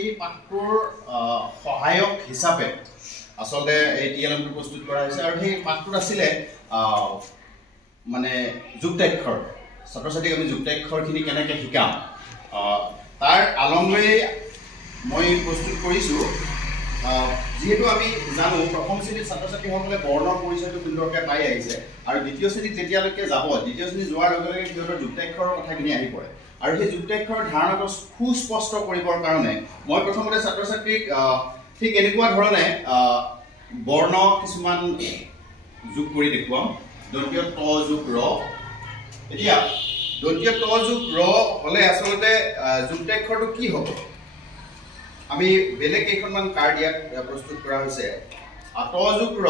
সেই পাঠটোৰ সহায়ক হিচাপে আসলে এই টিএলএমটো প্ৰস্তুত কৰা হৈছে আৰু সেই পাঠটোত আছিলে মানে যুক্তাক্ষৰ ছাত্ৰ ছাত্ৰীক আমি যুক্তাক্ষৰখিনি কেনেকৈ শিকাম তাৰ আলমলৈ মই প্ৰস্তুত কৰিছোঁ যেহেতু আমি জানো প্ৰথম শ্ৰেণীৰ ছাত্ৰ ছাত্ৰীসকলে বৰ্ণৰ পৰিচয়টো সুন্দৰকৈ পাই আহিছে আৰু দ্বিতীয় শ্ৰেণীত যেতিয়ালৈকে যাব দ্বিতীয় শ্ৰেণী যোৱাৰ লগে লগে সিহঁতৰ যুক্তাক্ষৰৰ কথাখিনি আহি পৰে আৰু সেই যুক্তাক্ষৰৰ ধাৰণাটো সুস্পষ্ট কৰিবৰ কাৰণে মই প্ৰথমতে ছাত্ৰ ছাত্ৰীক ঠিক এনেকুৱা ধৰণে বৰ্ণ কিছুমান যোগ কৰি দেখুৱাম দন্তীয় ত যোগ ৰ এতিয়া দন্তীয় ত যোগ ৰ হ'লে আচলতে যুক্তাক্ষৰটো কি হ'ব আমি বেলেগ কেইখনমান কাৰ্ড ইয়াত প্ৰস্তুত কৰা হৈছে ত যোগ ৰ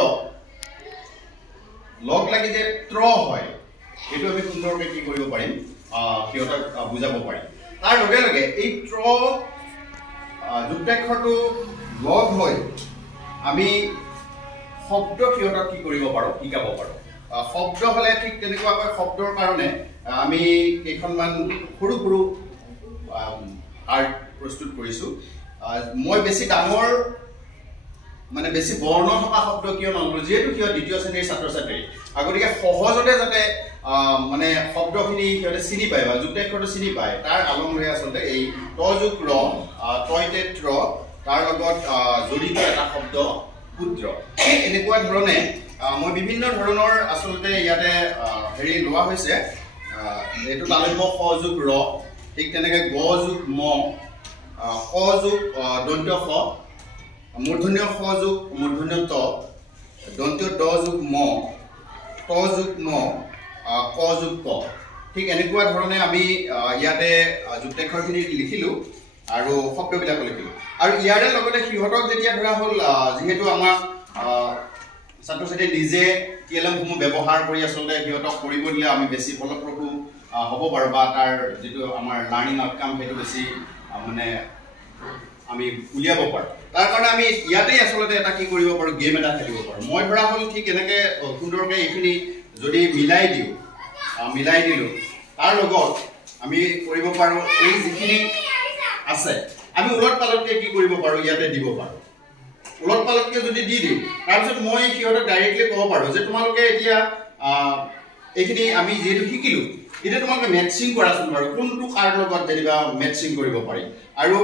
লগ লাগি যে ত্ৰ হয় এইটো আমি সুন্দৰকৈ কি কৰিব পাৰিম সিহঁতক বুজাব পাৰিম তাৰ লগে লগে এই ত্ৰ যুক্তাক্ষৰটো লগ হৈ আমি শব্দ সিহঁতক কি কৰিব পাৰোঁ শিকাব পাৰোঁ শব্দ হ'লে ঠিক তেনেকুৱাকৈ শব্দৰ কাৰণে আমি কেইখনমান সৰু সৰু কাৰ্ড প্ৰস্তুত কৰিছোঁ মই বেছি ডাঙৰ মানে বেছি বৰ্ণ থকা শব্দ কিয় নল'লোঁ যিহেতু সিহঁত দ্বিতীয় শ্ৰেণীৰ ছাত্ৰ ছাত্ৰী গতিকে সহজতে যাতে মানে শব্দখিনি সিহঁতে চিনি পায় বা যুক্তাক্ষৰটো চিনি পায় তাৰ আলমৰে আচলতে এই ত যোগ ৰ তইতে ত্ৰ তাৰ লগত জড়িত এটা শব্দ ক্ষুদ্ৰ এনেকুৱা ধৰণে মই বিভিন্ন ধৰণৰ আচলতে ইয়াতে হেৰি লোৱা হৈছে এইটো তালব্য খ যোগ ৰ ঠিক তেনেকৈ গ যোগ ম ক যোগ দন্ত্য খ মূৰ্ধন্য খ যোগ মূৰ্ধন্য ত দন্ত্য দ যোগ ম ত যোগ ম ক যোগ ক ঠিক এনেকুৱা ধৰণে আমি ইয়াতে যুক্তাক্ষৰখিনি লিখিলোঁ আৰু শব্দবিলাকো লিখিলোঁ আৰু ইয়াৰে লগতে সিহঁতক যেতিয়া ধৰা হ'ল যিহেতু আমাৰ ছাত্ৰ ছাত্ৰীয়ে নিজে টিএলএমসমূহ ব্যৱহাৰ কৰি আচলতে সিহঁতক কৰিব দিলে আমি বেছি ফলপ্ৰসূ হ'ব পাৰোঁ বা তাৰ যিটো আমাৰ লাৰ্ণিং আউটকাম সেইটো বেছি মানে আমি উলিয়াব পাৰোঁ তাৰ কাৰণে আমি ইয়াতেই আচলতে এটা কি কৰিব পাৰোঁ গেম এটা খেলিব পাৰোঁ মই ধৰা হ'ল ঠিক এনেকৈ সুন্দৰকৈ এইখিনি যদি মিলাই দিলোঁ তাৰ লগত আমি কৰিব পাৰোঁ এই যিখিনি আছে আমি উলট পালটকৈ কি কৰিব পাৰোঁ ইয়াতে দিব পাৰোঁ উলট পালটকৈ যদি দি দিওঁ তাৰপিছত মই সিহঁতক ডাইৰেক্টলি ক'ব পাৰোঁ যে তোমালোকে এতিয়া এইখিনি আমি যিহেতু শিকিলোঁ এতিয়া তোমালোকে মেটচিং কৰাচোন বাৰু কোনটো কাৰ লগত যেনিবা মেটচিং কৰিব পাৰি আৰু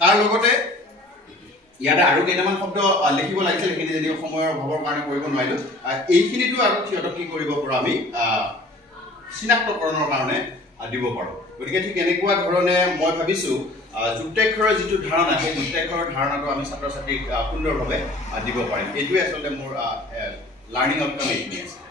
তাৰ লগতে ইয়াতে আৰু কেইটামান শব্দ লিখিব লাগিছিল সেইখিনি যদি সময়ৰ অভাৱৰ কাৰণে কৰিব নোৱাৰিলোঁ এইখিনিতো আৰু সিহঁতক কি কৰিব পাৰোঁ আমি চিনাক্তকৰণৰ কাৰণে দিব পাৰোঁ গতিকে ঠিক এনেকুৱা ধৰণে মই ভাবিছোঁ যুক্তাক্ষৰৰ যিটো ধাৰণা সেই যুক্তাক্ষৰৰ ধাৰণাটো আমি ছাত্ৰ ছাত্ৰীক সুন্দৰভাৱে দিব পাৰিম এইটোৱে আচলতে মোৰ লাৰ্ণিং আউটকাম এইখিনি আছে